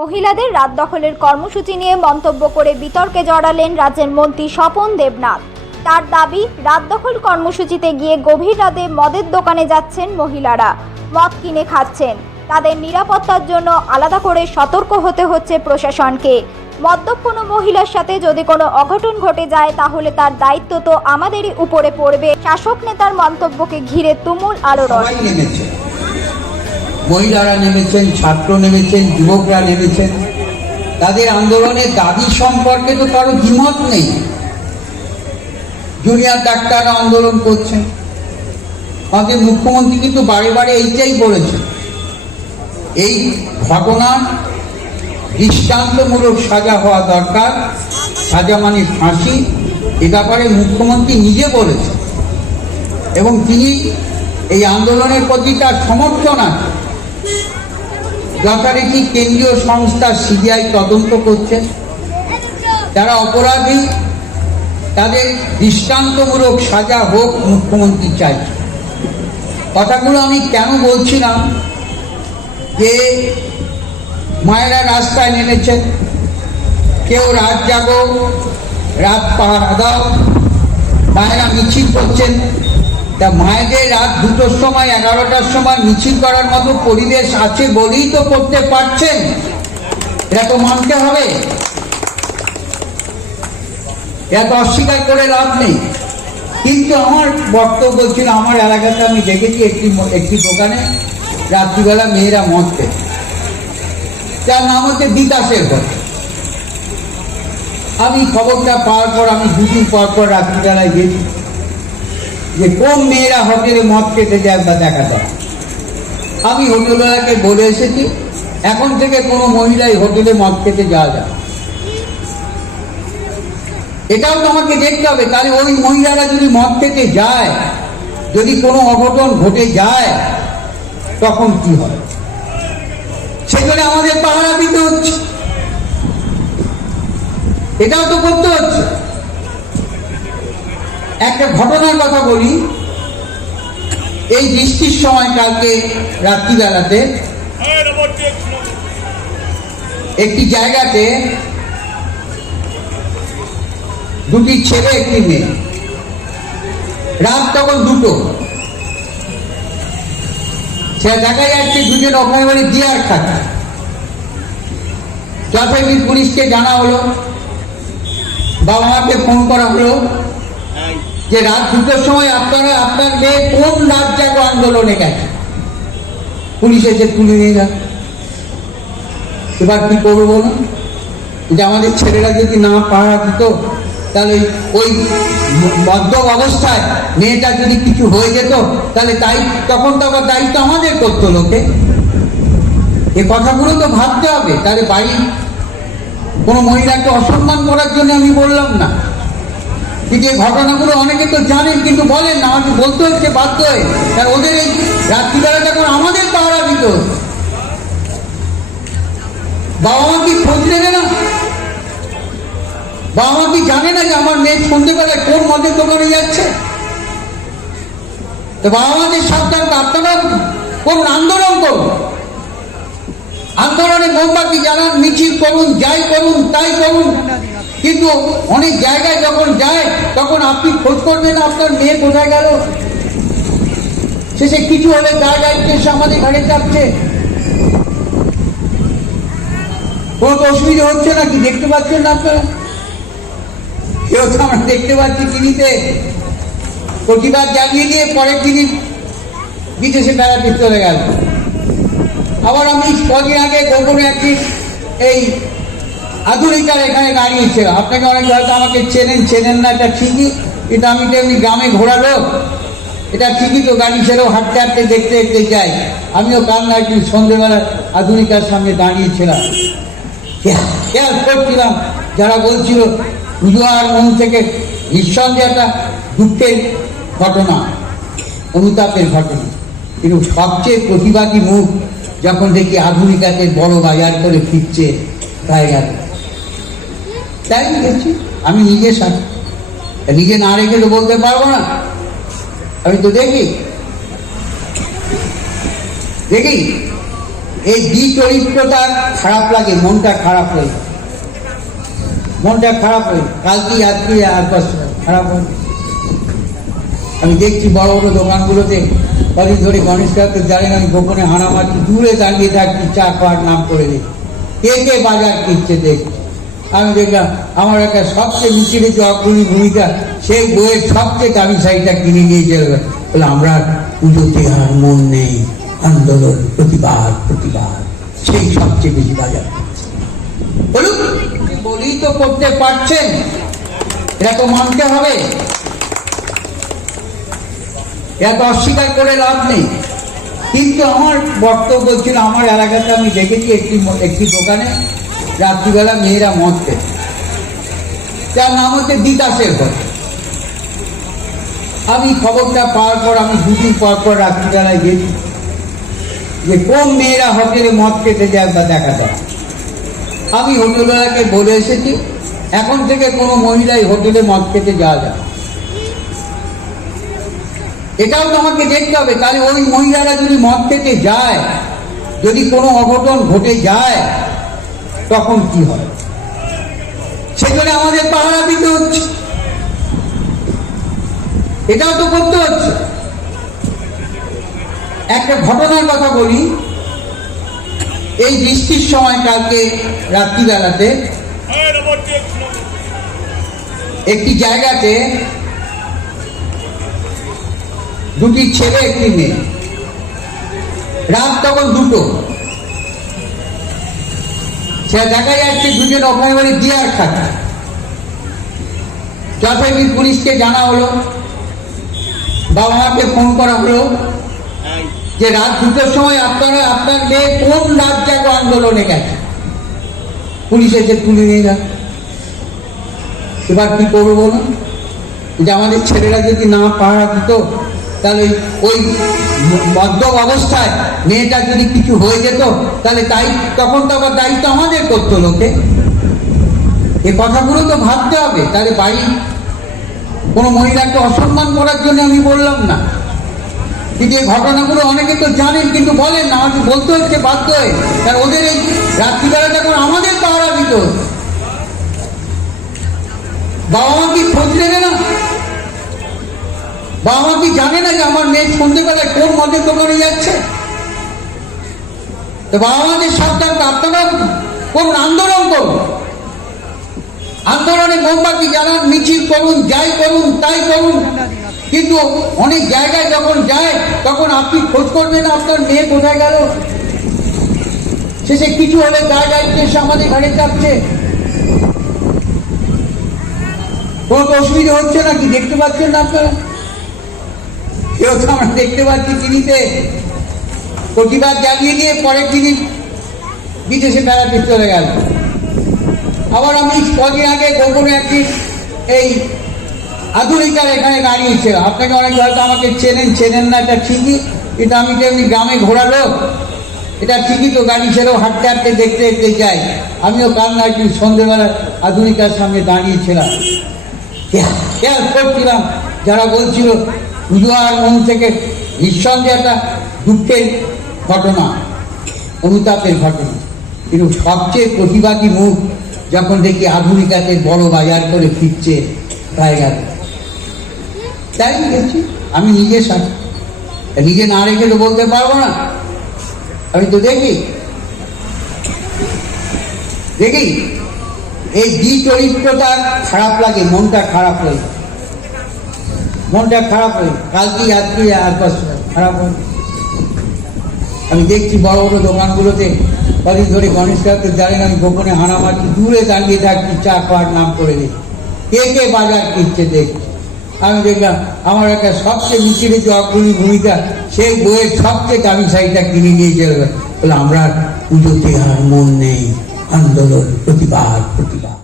মহিলাদের রাত দখলের কর্মসূচি নিয়ে মন্তব্য করে বিতর্কে জড়ালেন রাজ্যের মন্ত্রী স্বপন দেবনাথ। তার দাবি, রাত দখল কর্মসূচিতে গিয়ে গভীর রাতে মদের দোকানে যাচ্ছেন মহিলারা। মদ কিনে খাচ্ছেন। তাদের নিরাপত্তার জন্য আলাদা করে সতর্ক হতে হচ্ছে প্রশাসনকে। মদ্যপ কোনো মহিলার সাথে যদি কোনো অঘটন ঘটে যায়, তাহলে তার দায়িত্ব তো আমাদেরই উপরে পড়বে। শাসক নেতার মন্তব্যকে ঘিরে তুমুল আলোড়ন। মহিলারা নেমেছেন, ছাত্র নেমেছেন, যুবকরা নেমেছেন। তাদের আন্দোলনের দাবি সম্পর্কে তো কারও দ্বিমত নেই। জুনিয়র ডাক্তাররা আন্দোলন করছেন। আমাদের মুখ্যমন্ত্রী কিন্তু বারে বারে এইটাই বলেছেন। এই ঘটনার দৃষ্টান্তমূলক সাজা হওয়া দরকার, সাজা মানে ফাঁসি, এ ব্যাপারে মুখ্যমন্ত্রী নিজে বলেছেন। এবং তিনি এই আন্দোলনের প্রতি তার সমর্থন আছে। যথারীতি কেন্দ্রীয় সংস্থা সিবিআই তদন্ত করছে। যারা অপরাধী, তাদের দৃষ্টান্তমূলক সাজা হোক মুখ্যমন্ত্রী চাইছে। কথাগুলো আমি কেন বলছিলাম? যে মায়েরা রাস্তায় নেমেছেন কেউ রাত জাগো, রাত পাহারা দাও, মায়েরা মিছিল করছেন তা মায়েদের রাত দুটোর সময়, এগারোটার সময় মিছিল করার মতো পরিবেশ আছে বলেই তো করতে পারছেন। এটা তো মানতে হবে। এটা তো অস্বীকার করে লাভ নেই। কিন্তু আমার বক্তব্য ছিল, আমার এলাকাতে আমি দেখেছি একটি একটি দোকানে রাত্রিবেলা মেয়েরা মদ খেত। যার নাম হচ্ছে বিকাশের ঘর আমি খবরটা পাওয়ার পর, আমি দুদিন পর পর রাত্রিবেলায় গেছি। যে কোন মেয়েরা হোটেলে মদ খেতে যায় বা দেখা যায়। আমি হোটেলওয়ালাকে বলে এসেছি, এখন থেকে কোনো মহিলাই হোটেলে মদ খেতে যাওয়া যায়। এটাও তো আমাকে দেখতে হবে, তাহলে ওই মহিলারা যদি মদ খেতে যায়, যদি কোনো অঘটন ঘটে যায়, তখন কি হয় সেখানে আমাদের পাহারা দিতে হচ্ছে। এটাও তো করতে হচ্ছে। একটা ঘটনার কথা বলি। এই বৃষ্টির সময় কালকে রাত্রিবেলাতে একটি জায়গাতে দুটি ছেলে, একটি মেয়ে। রাত তখন দুটো। সে দেখা যাচ্ছে দুজন বাড়ি দিয়ার খাতা। যথারীতি পুলিশকে জানা হলো, বাবা মাকে ফোন করা হলো। যে রাত দুটোর সময় আপনারা আপনার মেয়ে কোন রাত জাগো আন্দোলনে গেছে? পুলিশ এসে তুলে নিয়ে গেল এবার কি করব বলুন? যে আমাদের ছেলেরা যদি না পাহারা দিত, তাহলে ওই মদ্য অবস্থায় মেয়েটা যদি কিছু হয়ে যেত, তাহলে তাই তখন তো আবার দায়িত্ব আমাদের করতো লোকে। এ কথাগুলো তো ভাবতে হবে। তাহলে বাড়ি কোনো মহিলাকে অসম্মান করার জন্য আমি বললাম না। এই ঘটনাগুলো অনেকে তো জানেন, কিন্তু বলেন না, আমাকে বলতে হচ্ছে, বাধ্য হয়ে। কারণ ওদের এই রাত্রিবেলা যখন আমাদের পাহারা দিত বাবা মা কি খোঁজ নেবে না? বাবা মা কি জানে না যে আমার মেয়ে সন্ধ্যেবেলায় কোন মদের দোকানে যাচ্ছে? তো বাবা মাদের সাবধান আপনারা করুন আন্দোলন করুন। আন্দোলনে মোমবাতি জ্বালান, মিছিল করুন, যাই করুন, তাই করুন। কিন্তু অনেক জায়গায় যখন যায়, তখন আপনি খোঁজ করবেন আপনার মেয়ে কোথায় গেল। শেষে কিছু হলে গায়ে গাইতে এসে আমাদের ঘাড়ে চাপছে। কোনো তো অসুবিধা হচ্ছে নাকি? দেখতে পাচ্ছেন না আপনারা? কেউ তো আমরা দেখতে পাচ্ছি টিভিতে। প্রতিবাদ জানিয়ে দিয়ে পরের দিনই বিদেশে বেড়াতে চলে গেল। আবার আমি কদিন আগে গোপনে একদিন এই আধুনিকার এখানে দাঁড়িয়েছিল আপনাকে অনেক হয়তো আমাকে চেনেন চেনেন না, এটা ঠিকই। কিন্তু আমি তো এমনি গ্রামে ঘোরালো এটা ঠিকই তো, গাড়ি ছেড়েও হাঁটতে হাঁটতে দেখতে দেখতে যাই। আমিও কাল না একদিন সন্ধ্যেবেলা আধুনিকার সামনে দাঁড়িয়েছিলাম। খেয়াল করছিলাম? যারা বলছিল পুজো আর মন থেকে নিঃসন্দেহে একটা দুঃখের ঘটনা অনুতাপের ঘটনা। কিন্তু সবচেয়ে প্রতিবাদী মুখ যখন দেখি আধুনিকাকে বড় বাজার করে ফিরছে তাই গেল তাই গেছি। আমি নিজে সাথে নিজে না রেখে তো বলতে পারব না। আমি তো দেখি। দেখি। এই বিচরিত্রতা খারাপ লাগে, মনটা খারাপ হয়ে মনটা খারাপ হয়ে কালকে আজকে আর খারাপ হয়ে। আমি দেখছি বড় বড় দোকানগুলোতে, কদিন ধরে গণেশ ঠাকুর জানেন আমি গোপনে হানা মারছি, দূরে দাঁড়িয়ে থাকছি, চা খাওয়ার নাম করে দিই। কে কে বাজার কিনছে দেখছি আমি দেখলাম, আমার একটা সবচেয়ে মিছিলে যে অগ্রণী ভূমিকা, সেই বইয়ের সবচেয়ে দামি শাড়িটা কিনে নিয়ে চলে বলে, আমরা পুজোতে আর মন নেই, আন্দোলন, প্রতিবাদ প্রতিবাদ, সেই সবচেয়ে বেশি বাজার। বলুন বলি তো করতে পারছেন, এটা তো মানতে হবে। এটা অস্বীকার করে লাভ নেই। কিন্তু আমার বক্তব্য ছিল, আমার এলাকাতে আমি দেখেছি একটি একটি দোকানে রাত্রিবেলা মেয়েরা মদ খেত। তার নাম হচ্ছে বিকাশের ঘর আমি খবরটা পাওয়ার পর, আমি দুদিন পর পর রাত্রিবেলায় গেছি। যে কোন মেয়েরা হোটেলে মদ খেতে যায় তা দেখা যায়। আমি হোটেলওয়ালাকে বলে এসেছি, এখন থেকে কোনো মহিলাই হোটেলে মদ খেতে যাওয়া যায়। এটাও তোমাকে দেখতে হবে, তাহলে ওই মহিলারা যদি মদ খেতে যায়, যদি কোনো অঘটন ঘটে যায় তখন কি হয়? সেখানে আমাদের পাহারা দিতে হচ্ছে। এটাও তো করতে হচ্ছে। একটা ঘটনার কথা বলি। এই বৃষ্টির সময় কালকে রাত্রিবেলাতে একটি জায়গাতে দুটি ছেলে, একটি মেয়ে। রাত তখন দুটো। সে দেখা যাচ্ছে দুজন বাড়ি বিয়ার খাচ্ছে যথারীতি পুলিশকে জানা হলো, বাবা মাকে ফোন করা হলো যে রাত দুটোর সময় আপনারা আপনার মেয়ে কোন রাত জাগো আন্দোলনে গেছে? পুলিশ এসে তুলে নিয়ে গেল এবার কি করব বলুন? যে আমাদের ছেলেরা যদি না পাহারা দিত তাহলে ওই মদ্যপ অবস্থায় মেয়েটা যদি কিছু হয়ে যেত, তাহলে তাই তখন তো আবার দায়িত্ব আমাদের করতো লোকে। এ কথাগুলো তো ভাবতে হবে। তাহলে বাড়ি কোনো মহিলাকে অসম্মান করার জন্য আমি বললাম না। কিন্তু এই ঘটনাগুলো অনেকে তো জানেন, কিন্তু বলেন না, আমাকে বলতে হচ্ছে, বাধ্য হয়ে। কারণ ওদের এই রাত্রিবেলা যখন আমাদের পাহারা দিত, বাবা মা কি খোঁজ নেবে না? বাবা কি জানে না যে আমার মেয়ে সন্ধ্যেবেলায় কোন মদের দোকানে যাচ্ছে? তো বাবা মাদের সাবধান আন্দোলন করুন। আন্দোলনে মোমবাতি জ্বালান, মিছিল করুন, যাই করুন, তাই করুন। কিন্তু অনেক জায়গায় যখন যায়, তখন আপনি খোঁজ করবেন আপনার মেয়ে কোথায় গেল। শেষে কিছু হলে দায় দায়িত্ব এসে আমাদের ঘাড়ে চাপছে কোনো অসুবিধা হচ্ছে না কি দেখতে পাচ্ছেন না আপনারা? কেউ তো আমরা দেখতে পাচ্ছি টিভিতে প্রতিবাদ জানিয়ে দিয়ে পরের দিনই বিদেশে বেড়াতে চলে গেল। আবার আমি কদিন আগে গোপনে একদিন এই আধুনিকার এখানে দাঁড়িয়েছিল আপনাকে অনেক হয়তো আমাকে চেনেন চেনেন না, এটা ঠিকই। কিন্তু আমি তো এমনি গ্রামে ঘোরা লোক এটা ঠিকই তো গাড়ি ছেড়েও হাঁটতে হাঁটতে দেখতে দেখতে যাই। আমিও কাল না একদিন সন্ধ্যেবেলা আধুনিকার সামনে দাঁড়িয়েছিলাম। খেয়াল করছিলাম, যারা বলছিল পুজো আর মন থেকে নিঃসন্দেহে একটা দুঃখের ঘটনা অনুতাপের ঘটনা। কিন্তু সবচেয়ে প্রতিবাদী মুখ যখন দেখি আধুনিকাতে বড় বাজার করে ফিরছে তাই তাই গেছি। আমি নিজে সাথে নিজে না রেখে তো বলতে পারব না। আমি তো দেখি। দেখি। এই বিচরিত্রতা খারাপ লাগে, মনটা খারাপ যায়। মনটা খারাপ হয়ে। কালকে আজকে কষ্ট খারাপ হয়ে আমি দেখছি বড় বড় দোকানগুলোতে কদিন ধরে গণেশ ঠাকুর জানেন আমি গোপনে হানা মারছি, দূরে দাঁড়িয়ে থাকছি, চা খাওয়ার নাম করে দিই কে কে বাজার কিনছে দেখছি আমি দেখলাম, আমার একটা সবচেয়ে মিছিলে যে অগ্রণী ভূমিকা, সেই বইয়ের সবচেয়ে দামি শাড়িটা কিনে নিয়ে গেল। বলে, আমরা পুজোতে আর মন নেই, আন্দোলন, প্রতিবাদ প্রতিবাদ